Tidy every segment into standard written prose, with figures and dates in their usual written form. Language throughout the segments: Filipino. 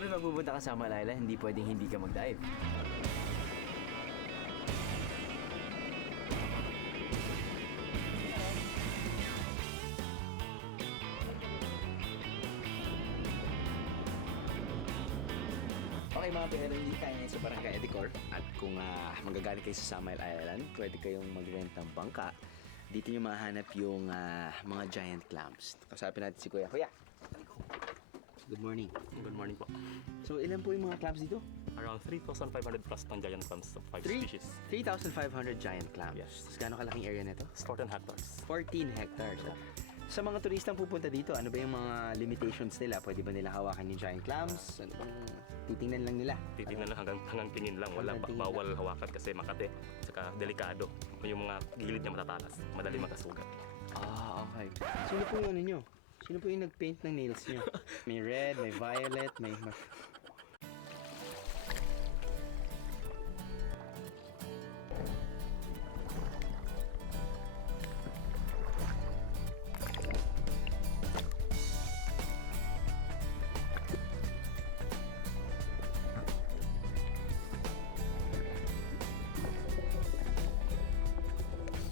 Siyempre, pag pupunta ka sa Samal Island, hindi pwedeng hindi ka mag-dive. Okay mga pero hindi tayo ngayon sa Barangay Edicor. At kung magagaling kayo sa Samal Island, pwede kayong mag-rent ng bangka. Dito nyo mahanap yung mga giant clams. Kasapin natin si Kuya. Kuya! Good morning. Good morning po. So ilan po yung mga clams dito? Around 3,500 plus ng giant clams of 5 species. 3,500 giant clams. Yes. Tapos gaano kalaking area nito? 14 hectares. 14 hectares. Sa mga turistang pupunta dito, ano ba yung mga limitations nila? Pwede ba nila hawakan yung giant clams? Ano bang titingnan lang nila? Titingnan lang hanggang tingin lang. Wala, Hanggang tingin bawal hawakan kasi makate. Saka delikado. Yung mga gilid niya matatalas. Madali makasugat. Okay. Sino po yung ano nyo? Sino po yung nag-paint ng nails nyo? May red, may violet, may...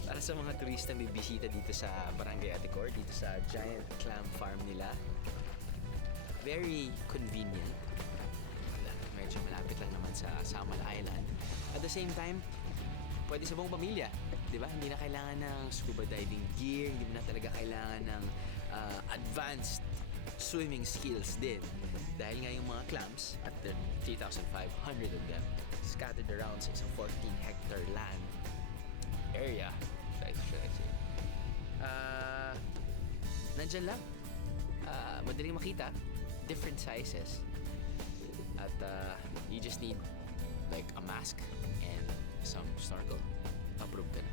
Para sa mga turista may bisita dito sa Barangay Edicor, dito sa giant clam farm nila. Very convenient. Medyo malapit lang naman sa Samal Island. At the same time, pwede sa buong pamilya. Di ba? Hindi na kailangan ng scuba diving gear, hindi mo na talaga kailangan ng advanced swimming skills din. Dahil nga yung mga clams, at the 3,500 of them, scattered around sa isang 14-hectare land area, should I say. Nandyan lang. Madaling makita. Different sizes. At you just need like a mask and some snorkel. Approve ka na.